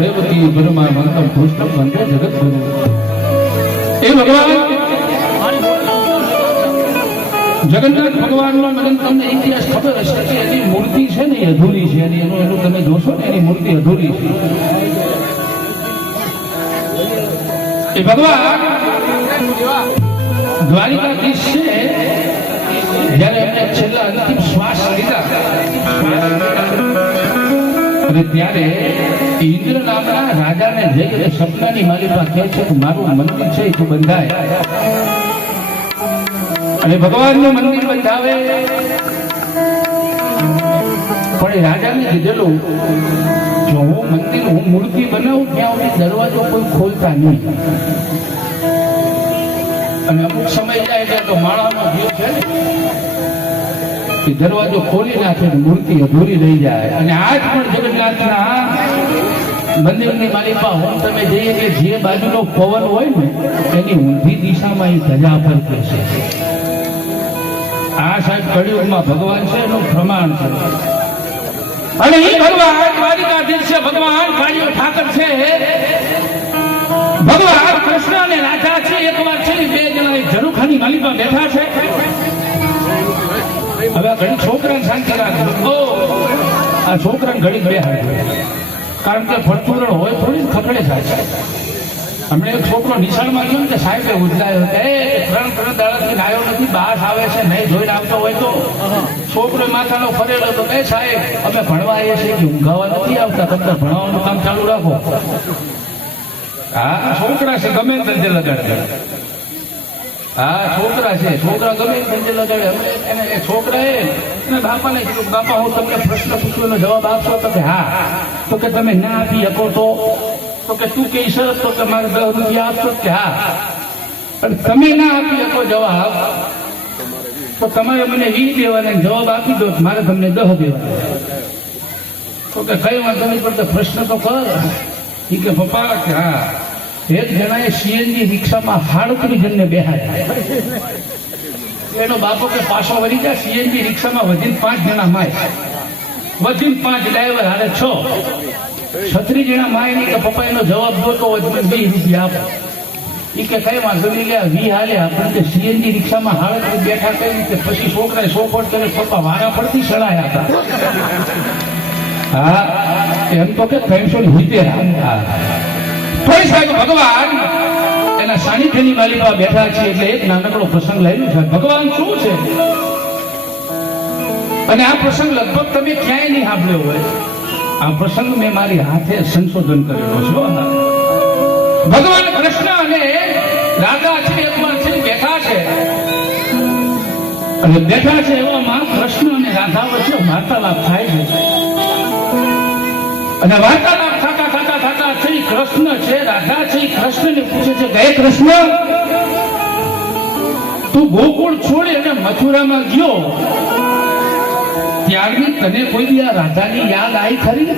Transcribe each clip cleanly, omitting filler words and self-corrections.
દેવકી બ્રહ્માનંદમ કૃષ્ણ વંદે જગતગુરુ. એ ભગવાન જગન્નાથ ભગવાનનો મને તમને ઇતિહાસ ખબર હશે કે એની મૂર્તિ છે ને એ અધૂરી છે. એનું તમે જોશો ને એની મૂર્તિ અધૂરી છે. એ ભગવાન દ્વારિકાધીશ છે. જયારે એમને છેલ્લા અંતિમ શ્વાસ લીધા અને ત્યારે ઇન્દ્ર નામના રાજાને જઈને સપનાની માલિકા કહે છે કે મારું મંદિર છે એ બંધાય. અને ભગવાનનું મંદિર બંધાવે પણ એ રાજાને કીધેલું જો હું મૂર્તિ બનાવું ત્યાં સુધી દરવાજો કોઈ ખોલતા નહીં. અને અમુક સમય જાય એટલે તો માળાનો જીવ છે ને દરવાજો ખોલી નાખે મૂર્તિ અધૂરી રહી જાય. અને આજ પણ જગન્નાથના મંદિરની માલિકા હું તમે જઈએ કે જે બાજુનો પવન હોય ને એની ઊંધી દિશામાં એ ધજા ફરકે છે. આ સાહેબ કળિયુગમાં ભગવાન છે એનું પ્રમાણ છે. અને એ ભગવાન દ્વારિકાધીશ છે. ભગવાન કાળિયો ઠાકર છે. ભગવાન કૃષ્ણ અને રાધા છે. એક વાર છે બે જણા ઝરૂખાની માલિકા બેઠા છે. હવે ઘણી છોકરાને શાંતિ રાખો. આ છોકરાને ઘડી બે હારે કારણ કે ફળતુરણ હોય થોડી ખખડે થાય. હમણાં એક છોકરો નિશાળમાં ગયો ને કે સાહેબે ઉજલાયો કે ત્રણ દાડાથી આવ્યો નથી, બાસ આવે છે નહીં જોઈને આવતો હોય તો છોકરો માથાનો ફરેલો તો કે સાહેબ અમે ભણવા આવીએ છીએ કે ઊંઘાવા નથી આવતા, તમને ભણવાનું કામ ચાલુ રાખો. હા છોકરા છે ગમે ધંધે લગાડે. હા છોકરા છે, છોકરા ગમે ધંધે લગાડે. એને એ છોકરાએ બાપાને કીધું બાપા હું તમને પ્રશ્ન પૂછ્યો જવાબ આપશો? તો કે હા. તો કે તમે ના આપી શકો તો કે તું કહીશ તો કે મારે 10 રૂપિયા આપશો? કે હા. પણ તમે ના આપી શકો જવાબ તો તમારે મને 20 દેવાના, જવાબ આપી દો મારે તમને 10 દેવાના. તો કે કઈ વાંધો નહીં પણ પ્રશ્ન તો કર. એ કે પપ્પા કે હા. એક જણાએ સીએનજી રિક્ષામાં 37 જણને બેહાડ્યા. એનો બાપો કે પાછો વળી જાય. સીએનજી રિક્ષામાં વધીને 5 જણા માય, વધીને 5 ડ્રાઈવર હારે 6, 36 જણા માય નહીં. કે પપ્પા એનો જવાબ જોતો હોય તો 20 રૂપિયા આપો. એ કે કઈ વાંધો નહીં લે 20 હાલે. આપણે સીએનજી રિક્ષામાં 37 બેઠા કઈ રીતે? પછી છોકરાએ સોપોટ કરે પપ્પા વારા પડતી સડાયા હતા. હા એમ તો કે 370. કોઈ સાહેબ ભગવાન એના સાનિધ્યની માલિકા બેઠા છે એટલે એક નાનકડો પ્રસંગ લઈ છે. ભગવાન શું છે અને આ પ્રસંગ લગભગ તમે ક્યાંય નહીં સાંભળ્યો હોય. આ પ્રસંગ મેં મારી હાથે સંશોધન કરેલો છે. ભગવાન કૃષ્ણ અને રાધા છે એક વાર છે બેઠા છે અને બેઠા છે એવામાં કૃષ્ણ અને રાધા વચ્ચે વાર્તાલાપ થાય છે. અને વાર્તાલાપ થતા શ્રી કૃષ્ણ છે રાધા છે કૃષ્ણને પૂછે છે કે હે કૃષ્ણ તું ગોકુળ છોડી અને મથુરામાં ગયો ત્યારની તને કોઈ દી આ રાધાની યાદ આવી ખરી?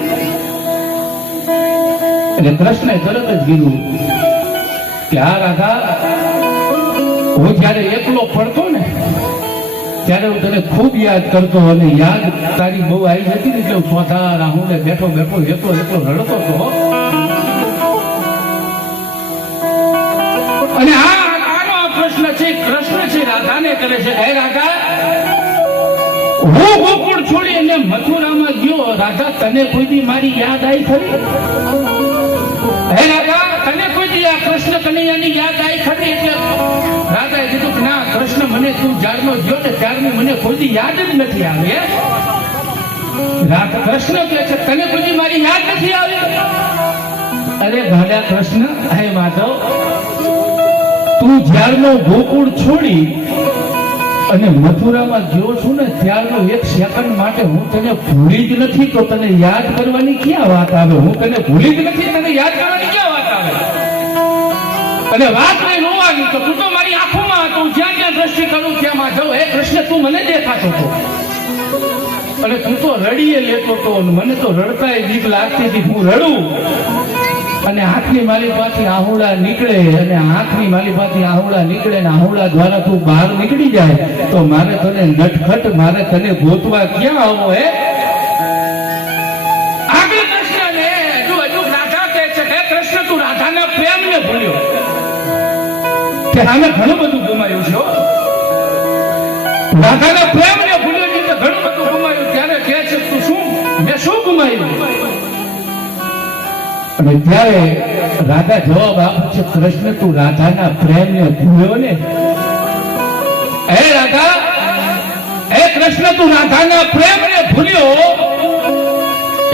એટલે કૃષ્ણે તરત જ કીધું કે આ રાધા હું જયારે એકલો પડતો ને ત્યારે હું તને ખૂબ યાદ કરતો અને યાદ તારી બહુ આવી જતી ને એટલે હું ચોથા રાહુને બેઠો એકલો રડતો હતો. અને આનો પ્રશ્ન છે કૃષ્ણ છે રાધાને કરે છે હે રાધા હું ગોકુળ છોડી અને મથુરામાં ગયો રાધા તને કોઈ દી મારી યાદ આવી ખરી? હે રાધા તને કોઈ દી આ કૃષ્ણ કનૈયાની યાદ આવી ખરી? એટલે રાધાએ કીધું કે ના કૃષ્ણ મને તું જ્યારનો ગયો ને ત્યારની મને કોઈ દી યાદ જ નથી આવી. રાધા કૃષ્ણ કહે છે તને કોઈ દી મારી યાદ નથી આવી? અરે ભાડા કૃષ્ણ હે માધવ તું જ્યારનો ગોકુળ છોડી અને મથુરામાં ગયો છું ને ત્યારનો 1 સેકન્ડ માટે હું તને ભૂલી જ નથી તો તને યાદ કરવાની ક્યાં વાત આવે? હું તને ભૂલી જ નથી તને યાદ કરવાની ક્યાં વાત આવે? અને વાત નહીં હોવાની તો તું તો મારી આંખોમાં હતો. જ્યાં જ્યાં દ્રષ્ટિ કરું ત્યાં માધવ હે કૃષ્ણ તું મને દેખાતો હતો અને તું તો રડીએ લેતો હતો. મને તો રડતાય બીક લાગતી હતી. હું રડું અને હાથની માલિકાથી આહુડા નીકળે અને હાથની માલિકાથી આહુડા નીકળે ને આહુડા દ્વારા તું બહાર નીકળી જાય તો મારે તને નટખટ મારે તને ગોતવા ક્યાં આવો? હે આગળ કૃષ્ણને હજુ રાધા કે કે આમે ઘણું બધું ગુમાયું છે હો. રાધાના પ્રેમને ભૂલ્યો છે તો ઘણું બધું ગુમાયું. ત્યારે કહે છે તું શું, મેં શું ગુમાયું? અને ત્યારે રાધા જવાબ આપે છે, કૃષ્ણ તું રાધાના પ્રેમને ભૂલ્યો ને. હે રાધા, હે કૃષ્ણ તું રાધાના પ્રેમને ભૂલ્યો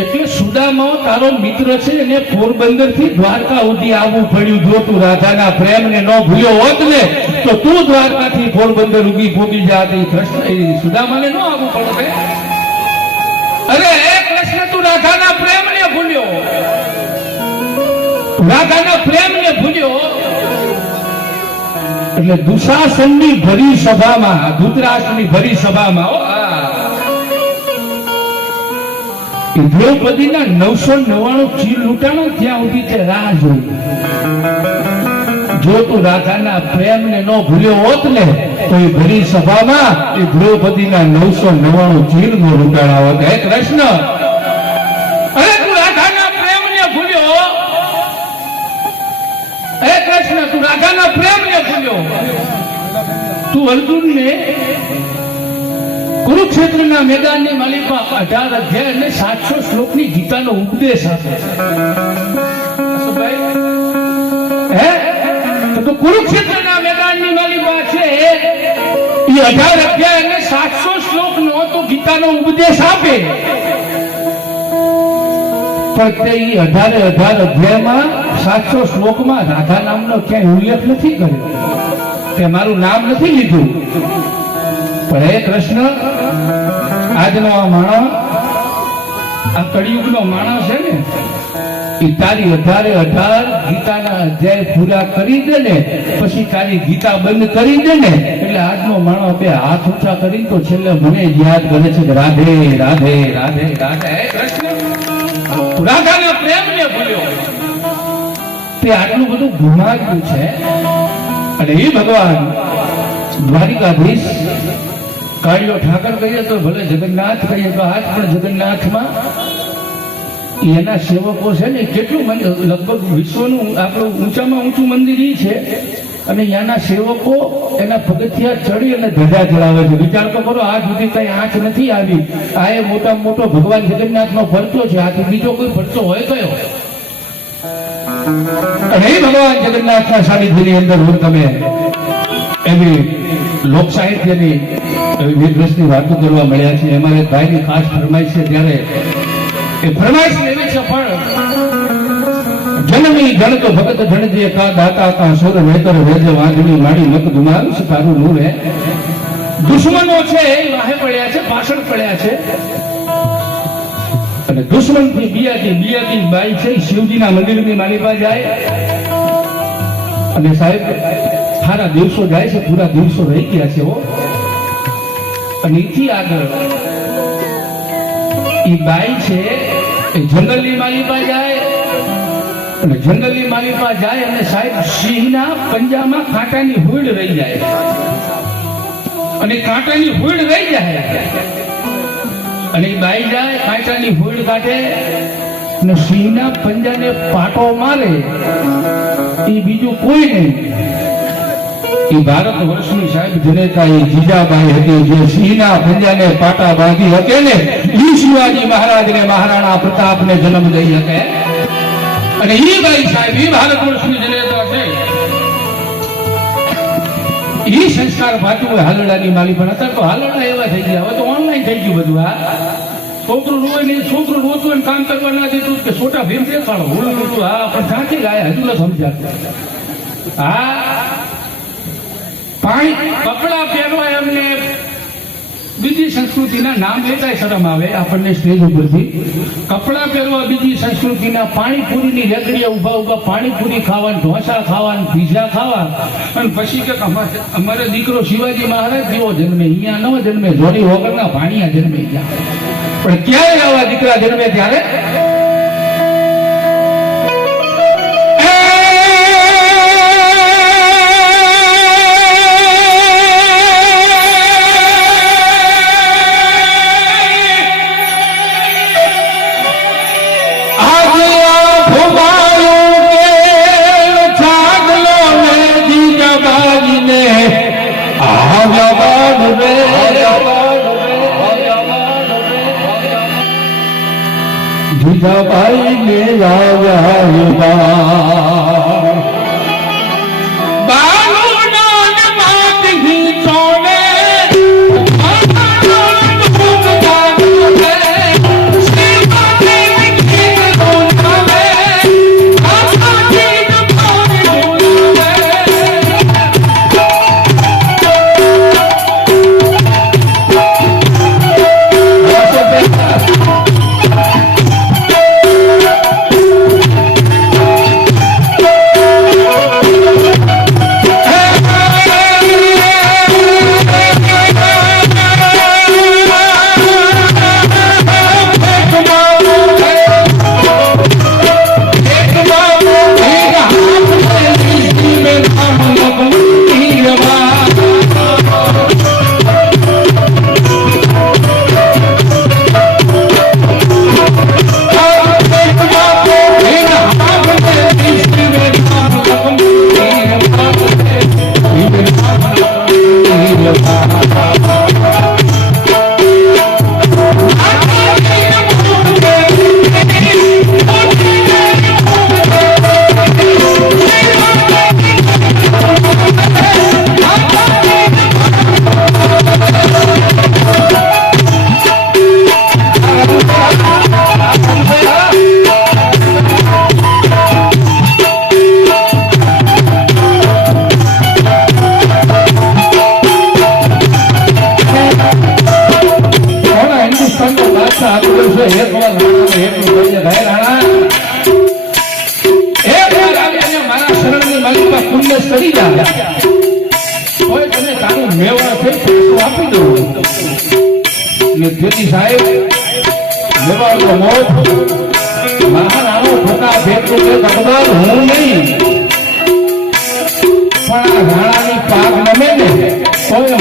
એટલે સુદામા તારો મિત્ર છે એને પોરબંદર થી દ્વારકા સુધી આવવું પડ્યું. જો તું રાધાના પ્રેમને ન ભૂલ્યો હોત ને તો તું દ્વારકા થી પોરબંદર ઉગી ભોગી જાત. કૃષ્ણ સુદામાને ન આવવું પડે. અરે હે કૃષ્ણ તું રાધાના પ્રેમને ભૂલ્યો, રાધાના પ્રેમને ભૂલ્યો એટલે દુશાસનની ભરી સભામાં, ધૃતરાષ્ટ્રની ભરી સભામાં દ્રૌપદીના 999 ચીર લૂંટાણો ત્યાં સુધી તે રાહ જોઈ. જો તું રાધાના પ્રેમને ન ભૂલ્યો હોત ને તો એ ભરી સભામાં એ દ્રૌપદીના 999 ચીર નો લૂંટાણા હોત. હે કૃષ્ણ, અરે તું રાધાના પ્રેમને ભૂલ્યો, હે કૃષ્ણ તું રાધાના પ્રેમને ભૂલ્યો. તું અર્જુનને કુરુક્ષેત્રના મેદાનની માલિકા 18 અધ્યાય અને 700 શ્લોકની ગીતાનો ઉપદેશ આપે છે. તો કુરુક્ષેત્રના મેદાનની માલિકા છે એ 18 અધ્યાય અને 700 શ્લોકનો તો ગીતાનો ઉપદેશ આપે. પણ તે 18 અધ્યાયમાં 700 શ્લોકમાં રાધા નામનો ક્યાંય ઉલ્લેખ નથી કર્યો, તે મારું નામ નથી લીધું. પણ હે કૃષ્ણ, આજનો આ માણસ, આ કળિયુગનો માણસ છે ને, એ તારી 18 ગીતાના અધ્યાય પૂરા કરી દે ને પછી તારી ગીતા બંધ કરી દે ને એટલે આજનો માણસ બે હાથ ઊંચા કરી તો છેલ્લે મને યાદ કરે છે કે રાધે રાધે રાધે રાધે. હે કૃષ્ણ, રાધાના પ્રેમને ભૂલ્યો તે આટલું બધું ગુમાવ્યું છે. અને એ ભગવાન દ્વારિકાધીશ, કાળિયો ઠાકર કહીએ તો ભલે, જગન્નાથ કહીએ તો આજ પણ જગન્નાથમાં એના સેવકો છે ને કેટલું, લગભગ વિશ્વનું આપણું ઊંચામાં ઊંચું મંદિર ઈ છે અને ત્યાંના સેવકો એના પગથિયા ચડી અને ધજા ચડાવે છે. વિચાર તો કરો, આજ સુધી કઈ આંચ નથી આવી. આ એ મોટામાં મોટો ભગવાન જગન્નાથનો ફરતો છે, આથી બીજો કોઈ ફરતો હોય કયો? અને એ ભગવાન જગન્નાથના સાનિધ્યની અંદર હું તમે એવી લોક સાહિત્યની વિદ્રષ્ટિ વાતો કરવા મળ્યા છે. અમારે ભાઈની ખાસ ફરમાઈશ છે, ત્યારે એ ફરમાઈશ એવી છે પણ જન્મી જણ તો ભગત જણજે કા દાતા કા સુર વેતર વેજ વાંધણી માડી મત ગુમાવ્યું છે તારું નૂર. હે દુશ્મનો છે એ વાહે પડ્યા છે, પાછળ પડ્યા છે. અને દુશ્મન થી બિયાતી બાઈ છે શિવજીના મંદિરની માલિકા જાય અને સાહેબ સારા દિવસો જાય છે, પૂરા દિવસો રહી ગયા છે. અને એથી આગળ એ બાઈ છે એ જંગલની માલિકા જાય અને જંગલની માલિકા જાય અને સાહેબ સિંહના પંજામાં કાંટાની હુડ રહી જાય અને કાંટાની હુડ રહી જાય અને એ બાઈ જાય, કાંટાની હુડ કાઢે અને સિંહના પંજાને પાટો મારે. એ બીજું કોઈ નહીં, એ ભારત વર્ષની સાહેબ જનેતા એ જીજાબાઈ હતી, જે સિંહના પંજાને પાટા બાંધી શકે ને એ શિવાજી મહારાજને મહારાણા પ્રતાપને જન્મ દઈ શકે. અને એ બાઈ સાહેબ એ ભારત વર્ષની જનેતા છે. એ સંસ્કાર પાછું હાલડાની માલી પણ હતા તો હાલડા એવા થઈ ગયા. હવે તો ઓનલાઈન થઈ ગયું બધું. આ છોકરું રોવે નહીં, છોકરું રોતું હોય કામ કરવા ના દેતું કે છોટા ભીમ દેખાડો હું રોતું. હા પણ સાચી ગાય હજુ ન સમજાતું. હા પાણી કપડા પહેરવા એમને બીજી સંસ્કૃતિના નામ લેતા શરમ આવે આપણને સ્ટેજ ઉપરથી. કપડા પહેરવા બીજી સંસ્કૃતિના, પાણીપુરીની રેકડીએ ઉભા પાણીપુરી ખાવા, ઢોસા ખાવા, પીઝા ખાવા અને પછી કે અમારે દીકરો શિવાજી મહારાજ જેવો જન્મે, અહીંયા ન જન્મે, જોડી વગરના ભાણિયા જન્મે ગયા. પણ ક્યારે આવા દીકરા જન્મે ત્યારે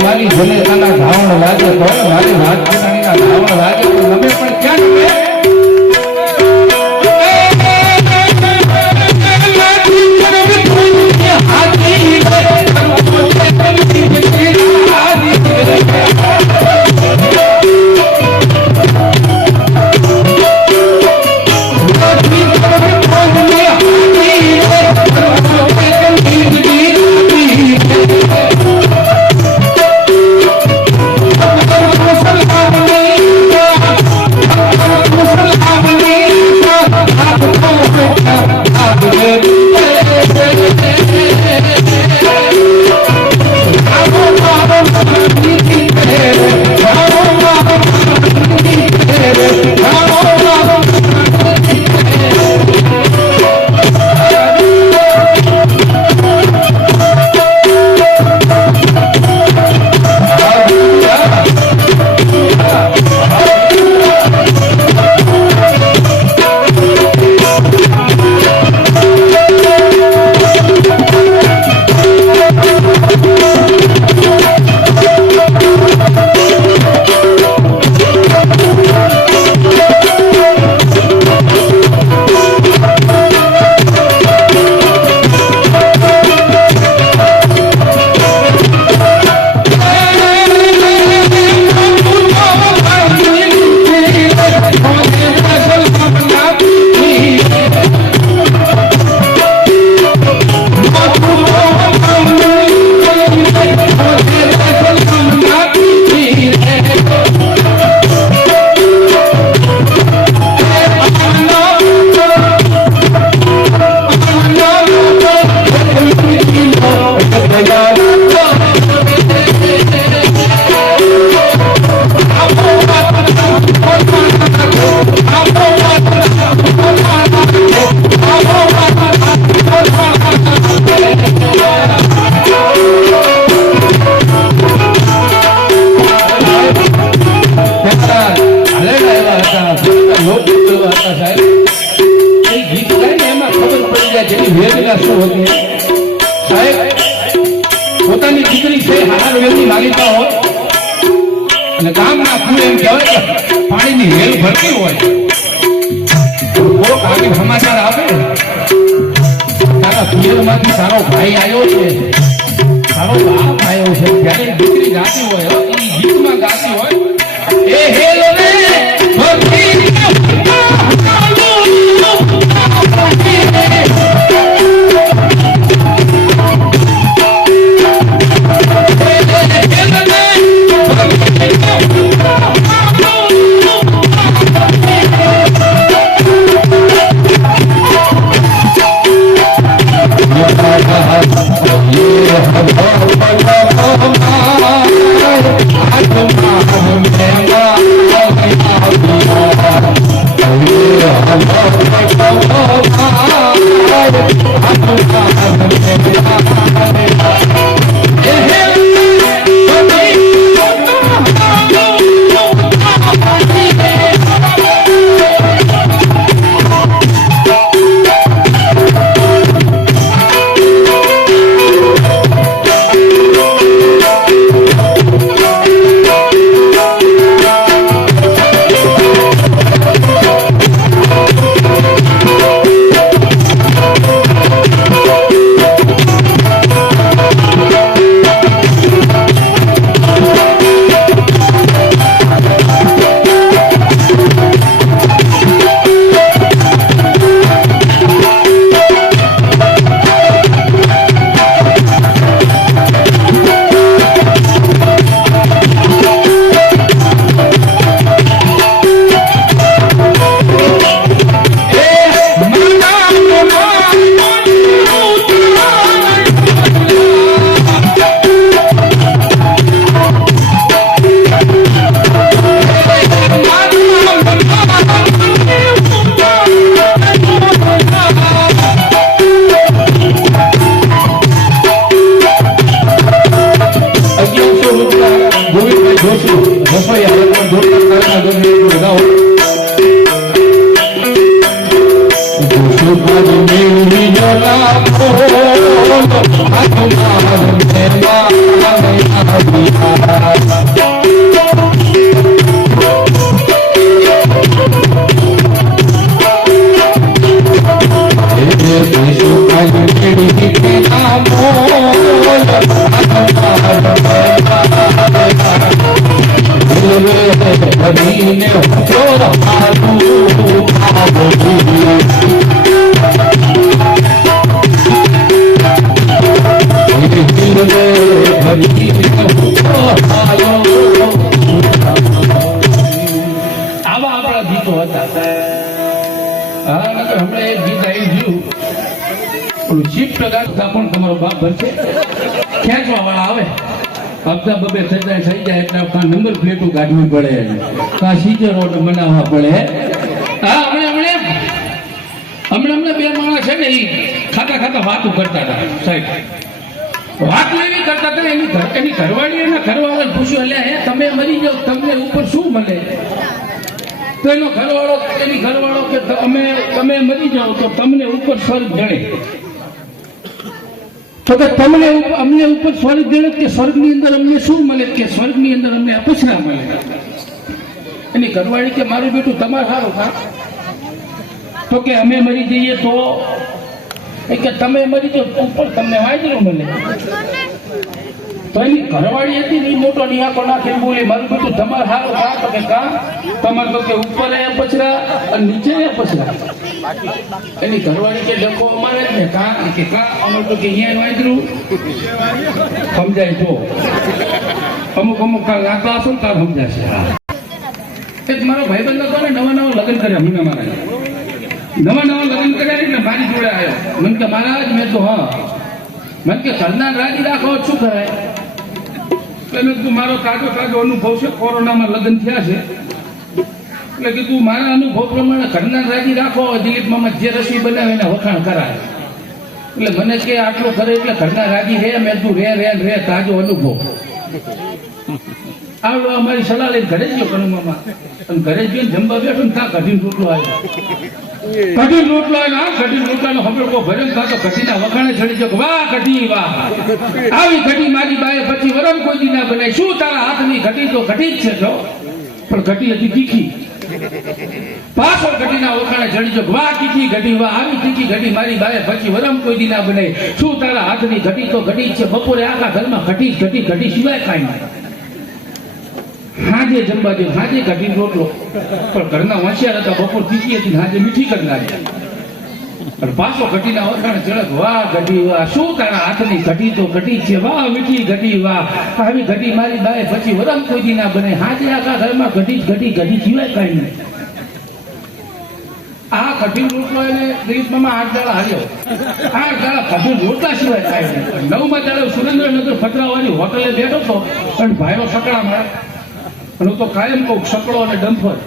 મારી ભલે તાના ધાવણ લાગે તો મારી વાત પોતાની ધાવણ લાગે તો તમે પણ ક્યાં નમે પોતાની દીકરી છે હાર વેલની માલિકા હોય અને ગામના કુએ એમ કહેવાય કે પાણીની વેલ ભરતી હોય કોક આગળ સમાચાર આપે તારા પિયરમાંથી તારો ભાઈ આવ્યો છે તારો બાપ આવ્યો છે ત્યારે દીકરી ગાતી હોય એ ગીતમાં ગાતી હોય એ હેલો ને ભરતી તમારો બાપ ભરશે ખેંચવા વાળા આવે હપ્તા બબે થઈ જાય એટલે નંબર પ્લેટો કાઢવી પડે કા સીજર રોડ બનાવવા પડે. હા હમણાં બે માણસ છે ને એ ખાતા વાતો કરતા હતા સાહેબ. વાત એવી કરતા હતા એની ઘરવાળી એના ઘરવાળા પૂછ્યું એટલે હે તમે મરી જાઓ તમને ઉપર શું મળે? તો એનો ઘરવાળો કે તમે મરી જાઓ તો તમને ઉપર સ્વર્ગ જણે. તો કે તમને અમને ઉપર સ્વર્ગ જણે કે સ્વર્ગની અંદર અમને શું મળે? કે સ્વર્ગની અંદર અમને અપસરા મળે. એની ઘરવાળી કે મારું બેટું તમારે સારું ખા. તો કે અમે મરી જઈએ તો કે તમે મરી જાઓ ઉપર તમને વાંદરું મળે. તો એની ઘરવાળી હતી ને મોટો નિહાકો નાખીને બોલી મારું બેટું તમારે સારું ખા. તો કે કા તમારે તો કે ઉપર અપસરા અને નીચે અપસરા. એની ઘરવાળી કે લખો અમારે જ ને કા અમે તો કે અહીંયા વાંદરું સમજાય તો અમુક કાલ લાગતો હશો ને તાર સમજાશે. એક મારો ભાઈબંધ હતો ને નવા લગ્ન કર્યા મને મારા નવા લગ્ન કર્યા એટલે મારી જોડે આવ્યો. મને કે મહારાજ મેં તો હા મને કે ઘરના રાજી રાખો શું કરાય? એટલે મેં તું મારો તાજો અનુભવ છે કોરોનામાં લગ્ન થયા છે એટલે કે તું મારા અનુભવ પ્રમાણે ઘરના રાજી રાખો. દિલીપ મામા જે રસોઈ બનાવે એને વખાણ કરાય. એટલે મને કે આટલું કરે એટલે ઘરના રાજી હે. મેં તું રે તાજો અનુભવ આવડો અમારી સલાહ લઈને ઘરે જ ગયો કણુ મામા અને ઘરે જ ગયો જમવા બેઠો ને ત્યાં કઢીનો રોટલો આવ્યો. કઢીનો રોટલાનો હબળકો ભર્યો ત્યાં તો કઢીના વખાણે ચડી ગયો. વાહ કઢી વાહ, આવી કઢી મારી બાએ પછી વરમ કોઈ દી ના બનાય. શું તારા હાથની કઢી તો કઢી જ છે જો, પણ કઢી હતી તીખી. પાછળ કઢીના વખાણે ચડી ગયો. વાહ તીખી કઢી વાહ, આવી તીખી કઢી મારી બાએ પછી વરમ કોઈ દી ના બનાય. શું તારા હાથની કઢી તો કઢી જ છે. બપોરે આખા ઘરમાં કઢી સિવાય કાંઈ નહીં. હાજે જમવા દે હાજે કઢી રોટલો, પણ ઘરના હોશિયાર હતા. બપોર તીખી હતી હાજે મીઠી કરી નાખી. પણ પાછો કઢીના વખાણે ચડક. વાહ કઢી વાહ, શું તારા હાથની કઢી તો કઢી છે. વાહ મીઠી કઢી વાહ, આવી કઢી મારી બાએ પછી વરમ કોઈ દી ના બને. હાજે આખા ઘરમાં કઢી સિવાય કઈ નહીં. આ કઢી રોટલો એને દિલીપમાં 8 દાડા હાર્યો. 8 દાડા કઢી રોટલા સિવાય કાંઈ નહીં. 9મા દાડે સુરેન્દ્રનગર ફતરાવાળી હોટલે બેઠો હતો અને ભાઈઓ સકડા મારા. અને હું તો કાયમ કહું સકડો અને ડમ્ફર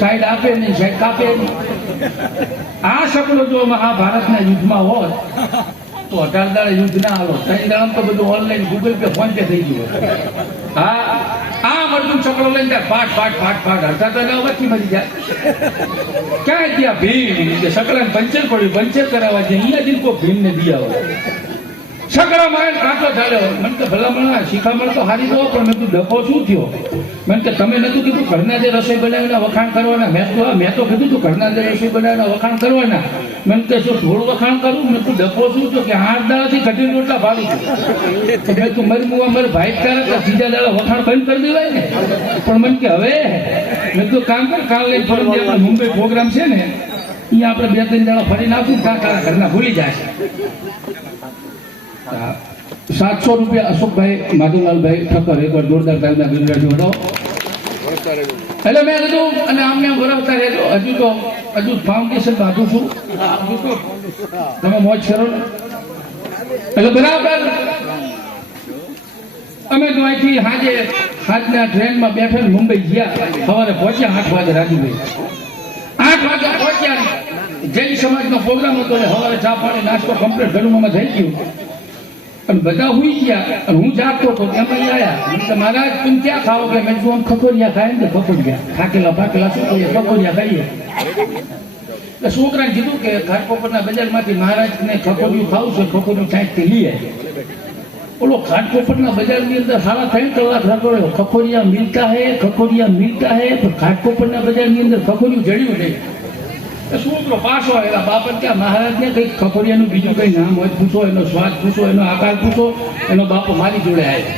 સાઈડ આપે નહીં, સાઈડ કાપે નહીં. આ શકલો જો મહાભારતના યુદ્ધમાં હોત તો 18 દાડે યુદ્ધ ના હાલો. 3 દાડા તો બધું online Google pay phone pay થઈ ગયું. હા, આ બધું શકલો લઈને ફાટ ફાટ ફાટ ફાટ હરતા તો એના વચ્ચે મરી જાય. ક્યાં ત્યાં ભીડ કે શકલાને પંચર પડ્યું, પંચર કરાવવા છે અહીંયા દિન કોઈ ભીડ ને દિયા હોય. શકડા મારે કાંટો ચાલ્યો. મને કે ભલામણ શિખામણ તો હારી દો, પણ મેં તું ડખો શું થયો? મને કે તમે નતું કીધું ઘરના જે રસોઈ બનાવીને વખાણ કરવાના? મેં તો કીધું તું ઘરના જે રસોઈ બનાવીને વખાણ કરવાના. મને કે શું થોડું વખાણ કરું? મેં તું ડખો શું થયો? કે 8 દાડાથી કઠિન રોટલા ભાડું છું. મેં તું મરી મુવા મારે ભાઈ તારે બીજા દાડા વખાણ બંધ કરી દેવાય ને. પણ મને કે હવે મેં તું કામ કર, કાલ લઈને ફરજ આપણે મુંબઈ પ્રોગ્રામ છે ને, અહીંયા આપણે 2-3 દાડા ફરીને આવશું. ત્યાં તારા ઘરના ભૂલી જાય. 700 રૂપિયા અશોકભાઈ માધુલાલભાઈ ઠક્કર, એકવાર જોરદાર ટાઈમના ગુજરાતી હતો. એટલે મેં કીધું અને આમને વરસતા રહેજો. હજુ ફાઉન્ડેશન બાંધું છું. તમે મોજ કરો ને. એટલે બરાબર અમે તો અહીંથી હાજના ટ્રેનમાં બેઠા મુંબઈ ગયા. સવારે પહોંચ્યા 8 વાગે. રાજુભાઈ 8 વાગે પહોંચ્યા. જૈન સમાજનો પ્રોગ્રામ હતો એટલે સવારે ચા પાણી નાસ્તો કમ્પ્લીટ ઘરમાં થઈ ગયું અને બધા હુઈ ગયા અને હું જાગતો હતો. એમાં આવ્યા. મહારાજ તમે ક્યાં ખાઓ? કે મેં આમ ખખોરિયા ખાય ને. ખખોરિયા થાકેલા પાકેલા શું કહીએ, ખખોરિયા ખાઈએ. એટલે છોકરાને કીધું કે ઘાટકોપરના બજારમાંથી મહારાજને ખખોરિયું ખાવું છે, ખખોરિયું 60 થી લઈએ. ઓલો ઘાટકોપરના બજારની અંદર 3.5 કલાક રગડ્યો. ખખોરિયા મિલતા હે, ખખોરિયા મિલતા હે. પણ ઘાટકોપરના બજારની અંદર ખખોરિયું જડ્યું નહીં. છોકરો પાછો આવેલા. બાપા ક્યાં મહારાજને કઈ ખખોરિયાનું બીજું કઈ નામ હોય પૂછો, એનો સ્વાદ પૂછો, એનો આકાર પૂછો. એનો બાપો મારી જોડે આવ્યો.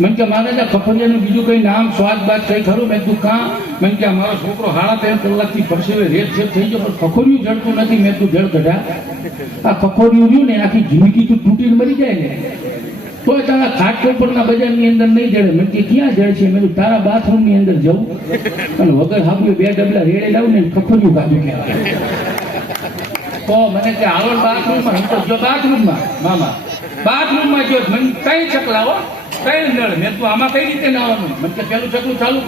મને કે મહારાજા ખખોરિયાનું બીજું કઈ નામ સ્વાદ બાદ કઈ ખરું? મેં તું કાં? મને કે મારો છોકરો 3.5 કલાકથી પરસેવે રેત છેપ થઈ ગયો, પણ ખખોરિયું જડતું નથી. મેં તું જળ કઢા. આ ખખોરિયું રહ્યું ને આખી જિંદગી તું તૂટીને મરી જાય ને તો તારા ઘાટકોપરના બજારની અંદર નહીં જડે. મને કે ક્યાં જડે છે? મેં તારા બાથરૂમની અંદર જવું અને વગર હાબુએ 2 ડબલા રેડે લાવું ને ખખોરિયું કાઢ્યું કહેવાય. તો મને કે હાલો બાથરૂમમાં. હું તો જો બાથરૂમમાં મામા બાથરૂમમાં જો મને 3 ચકલાઓ 3 નળ. મેં તું આમાં કઈ રીતે નાવાનું? મને કે પેલું ચકલું ચાલુ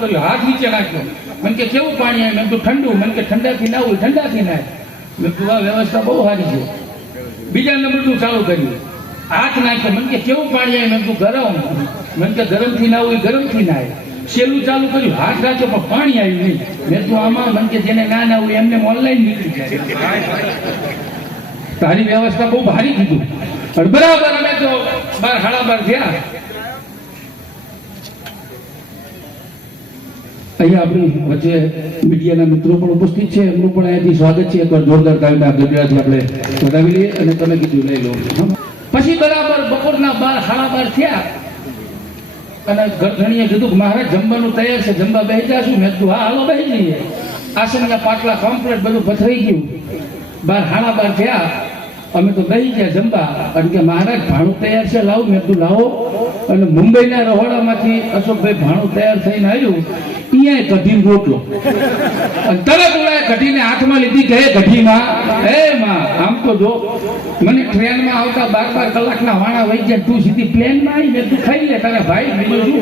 કર્યું, હાથ નીચે નાખ્યો. મને કે કેવું પાણી આવે? મેં તું ઠંડુ. મને કે ઠંડાથી નાવું, ઠંડાથી નાય. મેં તું આ વ્યવસ્થા બહુ સારી છે. બીજા નંબરનું ચાલુ કર્યું, હાથ નાખ્યો. મને કે કેવું પાણી આવે? મેં તું ગરમ. મને કે ગરમથી ના હોય, ગરમથી નાય. સેલું ચાલુ કર્યું, હાથ રાખ્યો પણ પાણી આવ્યું નહીં. મેં તું આમાં. મને કે જેને ના હોય એમને ઓનલાઈન નીકળી જાય. તારી વ્યવસ્થા બહુ ભારી કીધું. બરાબર અમે તો 12:30 થયા. અહીંયા આપણી વચ્ચે મીડિયાના મિત્રો પણ ઉપસ્થિત છે. એમનું પણ અહીંયાથી સ્વાગત છે. એકવાર જોરદાર તાલીમના ગગડાથી આપણે વધાવી લઈએ અને તમે કીધું લઈ લો. પછી બરાબર બપોરના 12:30 થયા અને ઘણીએ કીધું કે મહારાજ જમવાનું તૈયાર છે, જમવા બેસી જશું. મેં કીધું હા હાલો બેસી જઈએ. આસનના પાટલા કમ્પ્લીટ બધું પથરાઈ ગયું. 12:30 થયા. અમે તો બેસી ગયા જમવા. અને કે મહારાજ ભાણું તૈયાર છે, લાવો. મેં કીધું લાવો. અને મુંબઈના રહોડામાંથી અશોકભાઈ ભાણું તૈયાર થઈને આવ્યું. અહીંયા કઢીનો રોટલો અને તરત ઓલા કઢીને હાથમાં લીધી કે હે કઢીમાં, હે માં આમ તો જો. મને ટ્રેનમાં આવતા 12 કલાકના વાણા વહી ગયા. તું સીધી પ્લેનમાં આવી ને તું ખાઈ લે તારા ભાઈ. બીજું શું?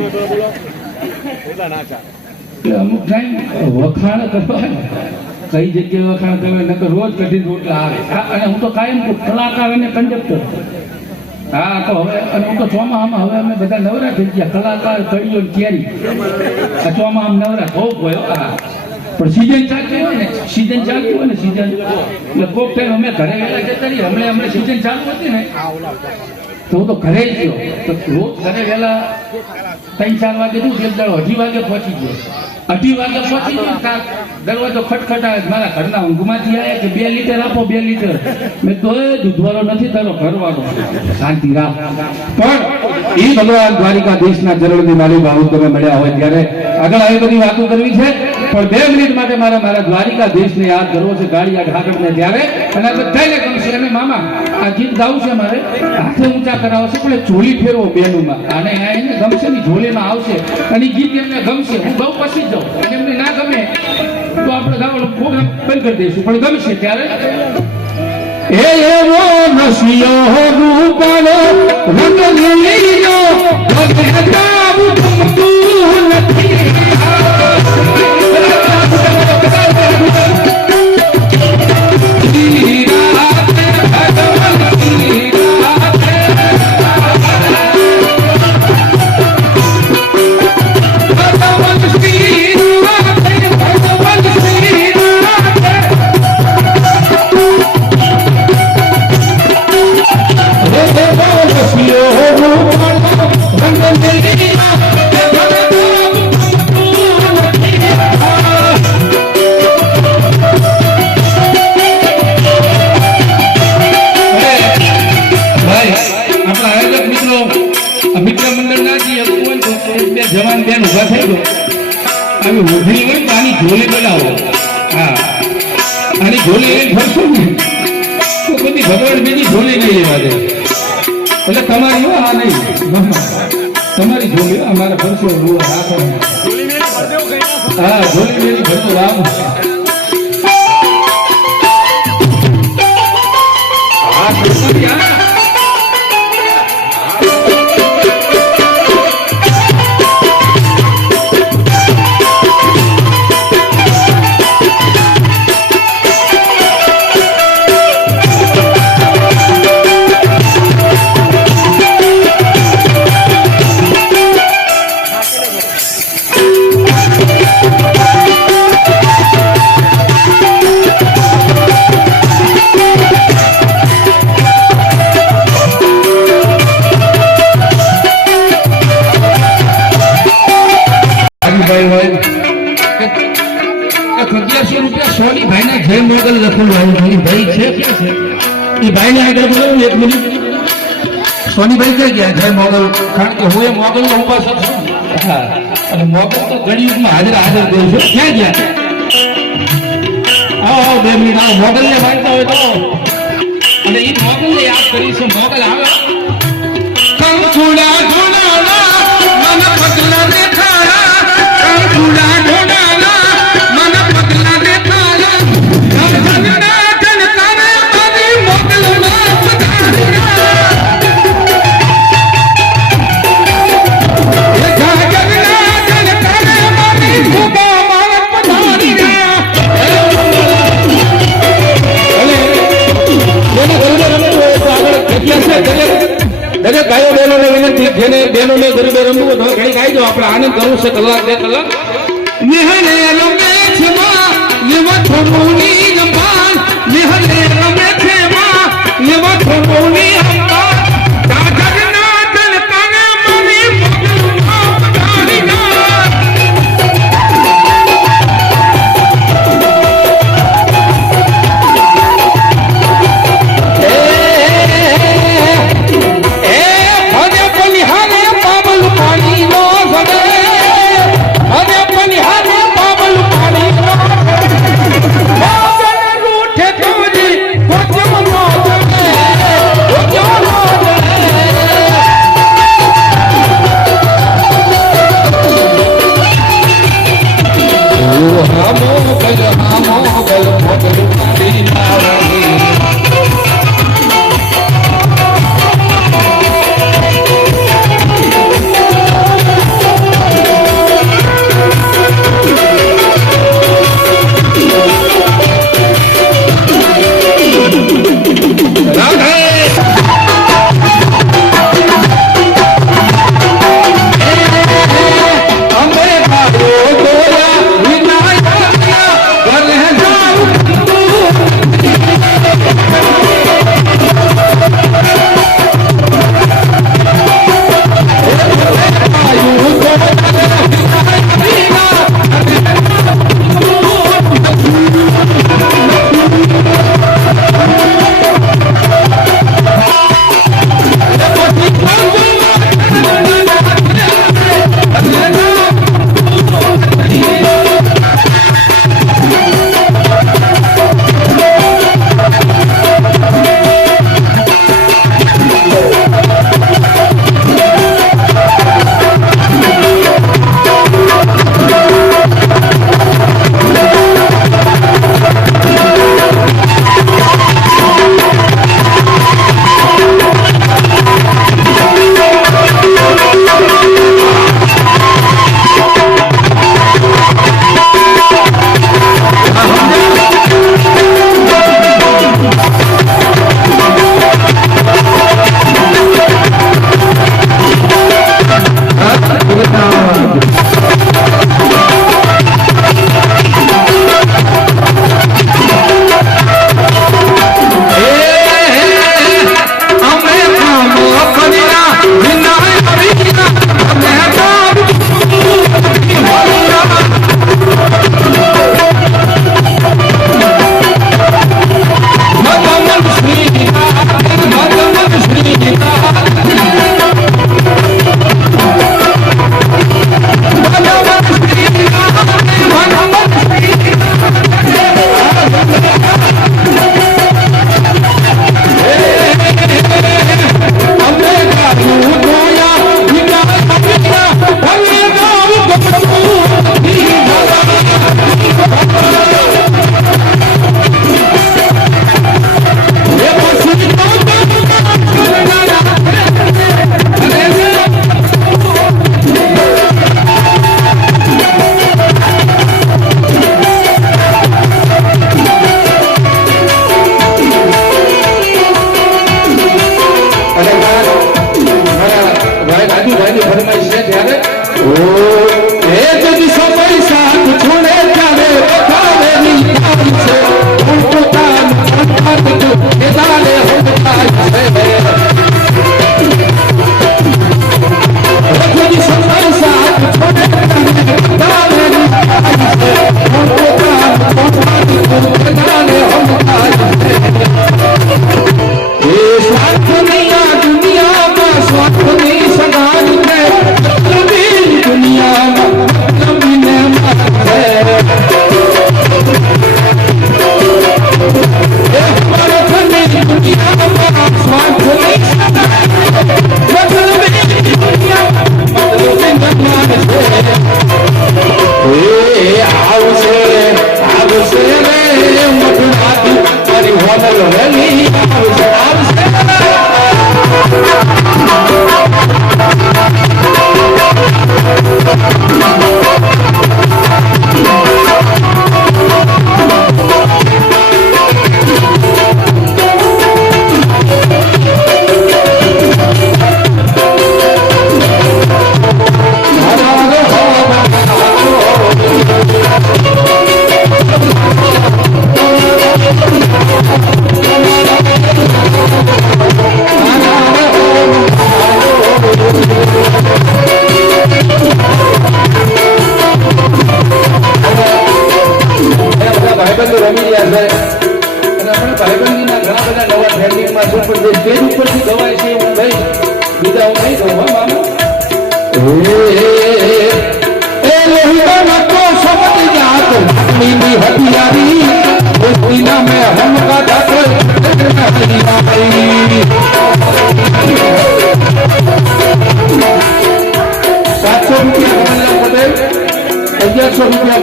અમુક ટાઈમ વખાણ કરવા કઈ જગ્યાએ વખાણ કરવા નકર રોજ કઢી રોટલા આવે. અને હું તો કાયમ કલાકાર અને કંડક્ટર. હા તો હવે અને હું તો ચોમાસામાં હવે અમે બધા નવરા થઈ ગયા. કલાકાર કડીઓ કેરી આ ચોમાસામાં નવરા બહુ ગયો. હા પણ સીઝન ચાલતી હોય ને, સીઝન ચાલતી હોય ને સીઝન એટલે કોક ટાઈમ અમે ઘરે વહેલા જતા રહીએ. હમણાં સીઝન ચાલુ હતી ને તો હું તો ઘરે જ ગયો. તો રોજ ઘરે વહેલા 3-4 વાગે તું 2:30 વાગે પહોંચી ગયો. 2:30 વાગે પહોંચી ગયો. દરવાજો ખટખટાવે. મારા ઘરના ઊંઘમાંથી આવ્યા કે 2 લીટર આપો, 2 લીટર. મેં તો દૂધવાળો નથી, તારો ઘરવાળો. શાંતિ રાખ. પણ એ ભગવાન દ્વારિકાધીશના ચરણની મારી ભાવ તમે મળ્યા હોય ત્યારે આગળ આવી બધી વાતો કરવી છે. પણ 2 મિનિટ માટે મારા દ્વારિકાધીશને યાદ કરવો છે. ગાડી ઢાકરને ત્યારે અને બધાને ગમશે. અને મામા આ ગીત ગાવું છે મારે. હાથે ઊંચા કરાવશે પણ ચોલી ફેરવો બેનુમાં. અને એને ગમશે ને ઝોલીમાં આવશે અને ગીત એમને ગમશે. હું બહુ પછી જ જાઉં અને એમને ના ગમે તો આપણે ગાવાનો પ્રોગ્રામ બંધ કરી દઈશું. પણ ગમશે ત્યારે એવો નશિયો રૂપાનો રંગ લીલો નથી તમે ઉભરી હોય તો આની ઝોલે બનાવો. હા, આની ઝોલે એ ફરશો ને તો બધી ભગવાન બીજી ઝોલે નહીં લેવા દે. એટલે તમારી હો આ નહીં, તમારી ઝોલે અમારા ફરશો રાખો. હા, ઝોલી મેરી ભરતો રામ. હા, સોની ભાઈ ના જય મોગલ લખેલું આવ્યું. ભાઈ છે એ ભાઈ ને આગળ બોલાવું એક મિનિટ. સોનીભાઈ કઈ ગયા જય મોગલ? કારણ કે હું એ મોગલ નો ઉપાસક છું. હા, અને મોગલ તો ઘણી યુગમાં હાજર દેવ છે. ક્યાં ગયા? આવો 2 મિનિટ આવો. મોગલ ને વાંચતા હોય તો અને એ મોગલ ને યાદ કરીશું. મોગલ આવે કંકુડા ઢોળાના મન પગલા દેખાડા, કંકુડા ઢોળાના મન પગલા દેખાડા, જગના જનકારે મારી મોગલના પધાર્યા, જગના જનકારે મારી મોગલના પધાર્યા. દરેક ગાયો બહેનોને વિનંતી, જેને બહેનોને ગરીબે રમવું તો કઈ ગાઈ આપણે આનંદ કરવું છે. કલાક 2 કલાક નિહળે રમે છે માં લેવા થોડુની રંભાન, નિહળે રમે છે માં લેવા થોડુની રંભાન, જગના જનકારે મારી મોગલના પધાર્યા. પાણી નો સડે,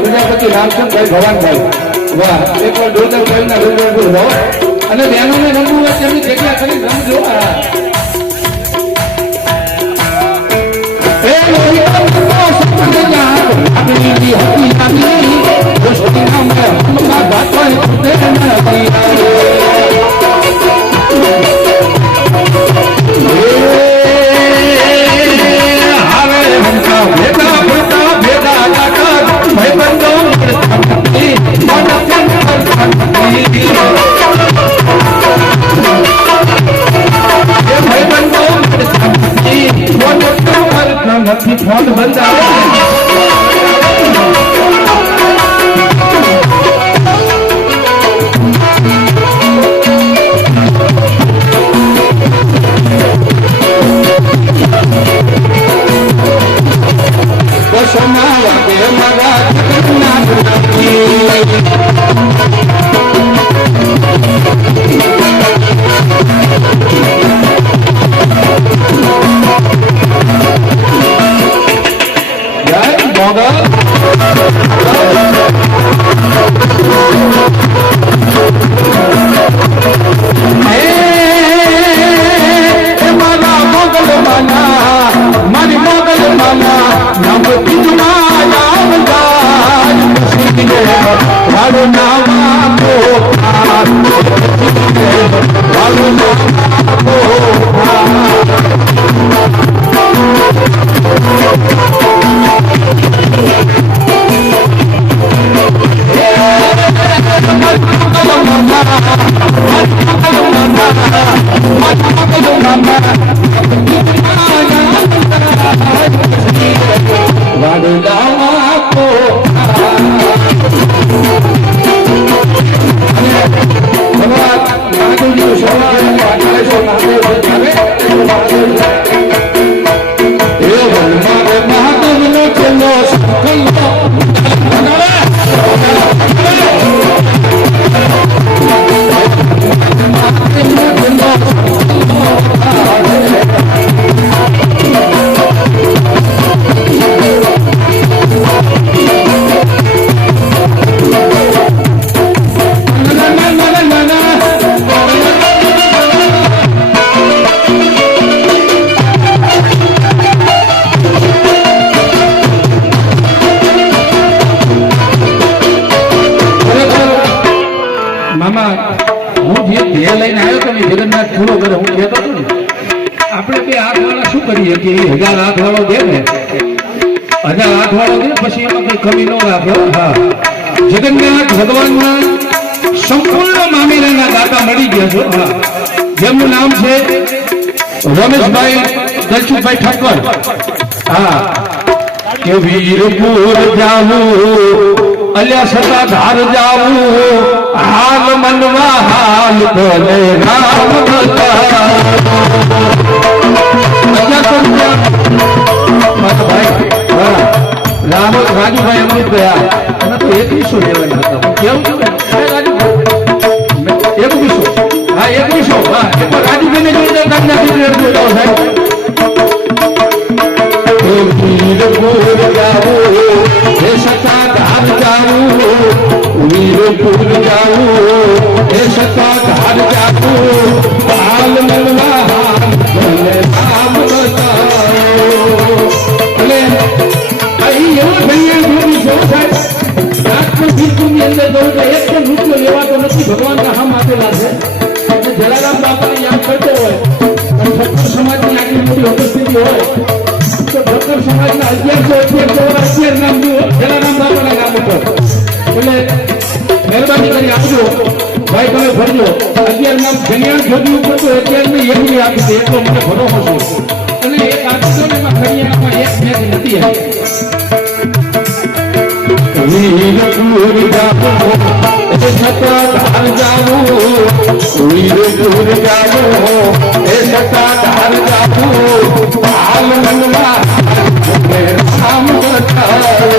પ્રજાપતિ રામચંદભાઈ ભવાનભાઈ વાહ એક વાર ડોલરભાઈ ના ડોલર ભાવ અને બહેનોને રમવું હોય તેમની જગ્યા કરી રમજો ફોન બંધ આપણે બે હાથ વાળા શું કરીએ કે 1000 હાથ વાળો દે ને અને 8 વાળો છે પછી એમાં કઈ કમી ન રાખો. હા, જગન્નાથ ભગવાનના સંપૂર્ણ મામેરાના દાતા મળી ગયા છો. હા, જેમનું નામ છે રમેશભાઈ દલસુખભાઈ ઠક્કર. હા, કે વીરપુર જાવું અલ્યા સતા ધાર જાવું હાલ મનવા હાલ ભલે રામ રામ રાજુભાઈ અમૃત ગયા અને તો 2100 લેવાના હતા. કેવું રાજુભાઈ 2100? હા 2100. હા, રાજુભાઈને જોઈને સાહેબ વીરપુર જાવું હે સતા ધાર જાવું વીરપુર જાવું હે સતા ધાર જાવું હાલ મનવા હાલ ભલે રામ બતાવો. એટલે અહીં એવો ધન્ય જોડી જો સાહેબ રાતનું ગીતની અંદર જોઉં તો એક પણ રૂપિયો લેવાતો નથી. ભગવાનના હામ આપેલા છે. જલારામ બાપાને યાદ કરતો હોય અને ઠક્કર સમાજની આટલી મોટી ઉપસ્થિતિ હોય તો ઠક્કર સમાજના 1111 નામ જુઓ જલારામ બાપાના નામ ઉપર. એટલે મહેરબાની કરી આપજો ભાઈ, તમે ભરજો 11 નામ જન્યાણ જોડી ઉપર તો 11 ને 1 આપી દે એટલો મને ભરોસો છે. અને એક આપજો ને એમાં ખડિયાણામાં એક મેચ નથી આવી. વીરપુર જાવું એ સતા ધાર જાવું વીરપુર જાવું એ સતા ધાર જાવું હાલ મનવા રામ બતાવો.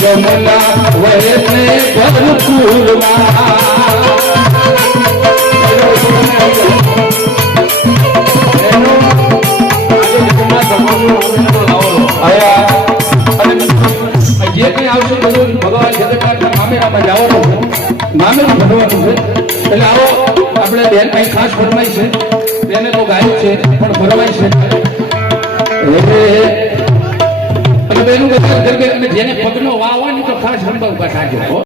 જમના વહેને જે કઈ આવશે બધું ભગવાન જગન્નાથના મામેરામાં જવાનું છે. મામેરું ભરવાનું છે. એટલે આવો આપણે બેન કઈ ખાસ ફરમાઈ છે તેને તો ગાયું છે પણ ફરમાઈ છે. અને બેનું બધા જેને પગનો વાવ હોય ને તો ખાસ સંભવ પાછા